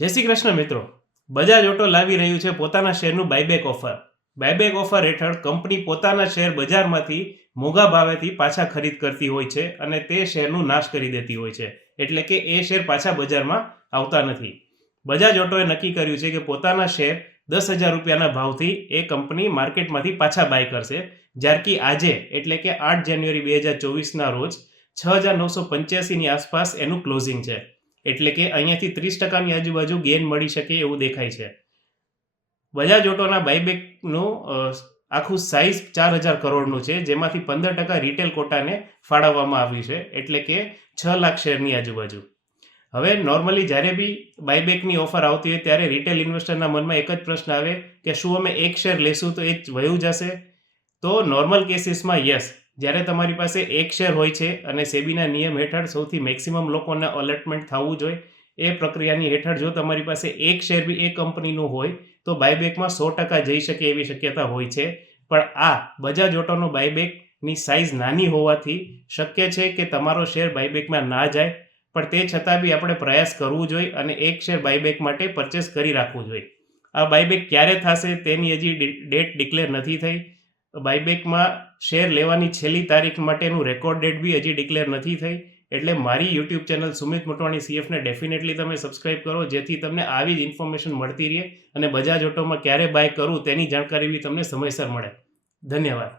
જય શ્રી કૃષ્ણ મિત્રો. બજાજ ઓટો લાવી રહ્યું છે પોતાના શેરનું બાયબેક ઓફર. બાયબેક ઓફર હેઠળ કંપની પોતાના શેર બજારમાંથી મોંઘા ભાવેથી પાછા ખરીદ કરતી હોય છે અને તે શેરનું નાશ કરી દેતી હોય છે. એટલે કે એ શેર પાછા બજારમાં આવતા નથી. બજાજ ઓટોએ નક્કી કર્યું છે કે પોતાના શેર 10,000 રૂપિયાના ભાવથી એ કંપની માર્કેટમાંથી પાછા બાય કરશે. જ્યારકી આજે એટલે કે 8 જાન્યુઆરી 2024ના રોજ 6,985ની આસપાસ એનું ક્લોઝિંગ છે. એટલે કે અહીંયાથી 30%ની આજુબાજુ ગેઇન મળી શકે એવું દેખાય છે. બજાજ ઓટોના બાયબેકનું આખું સાઇઝ 4,000 કરોડનું છે, જેમાંથી 15% રિટેલ કોટાને ફાળવવામાં આવ્યું છે, એટલે કે 6 લાખ શેરની આજુબાજુ. હવે નોર્મલી જ્યારે બી બાયબેકની ઓફર આવતી હોય ત્યારે રિટેલ ઇન્વેસ્ટરના મનમાં એક જ પ્રશ્ન આવે કે શું અમે એક શેર લેશું તો એ વયું જશે? તો નોર્મલ કેસીસમાં યસ, જ્યારે તમારી પાસે એક શેર હોય છે અને સેબીના નિયમ હેઠળ સૌથી મેક્સિમમ લોકોને અલોટમેન્ટ થવું જોઈએ, એ પ્રક્રિયાની હેઠળ જો તમારી પાસે એક શેર બી એ કંપનીનું હોય તો બાયબેકમાં 100% જઈ શકે એવી શક્યતા હોય છે. પણ આ બજાજ ઓટોનો બાયબેકની સાઇઝ નાની હોવાથી શક્ય છે કે તમારો શેર બાયબેકમાં ના જાય, પણ તે છતાં બી આપણે પ્રયાસ કરવું જોઈએ અને એક શેર બાયબેક માટે પરચેસ કરી રાખવું જોઈએ. આ બાયબેક ક્યારે થશે તેની હજી ડેટ ડિક્લેર નથી થઈ. બાયબેકમાં શેર લેવાની છેલ્લી તારીખ માટેનું રેકોર્ડ ડેટ બી હજી ડિક્લેર નથી થઈ. એટલે મારી યુટ્યુબ ચેનલ સુમિત મોટવાણી CFને ડેફિનેટલી તમે સબસ્ક્રાઇબ કરો, જેથી તમને આવી જ ઇન્ફોર્મેશન મળતી રહે અને બજાજ ઓટોમાં ક્યારે બાય કરવું તેની જાણકારી બી તમને સમયસર મળે. ધન્યવાદ.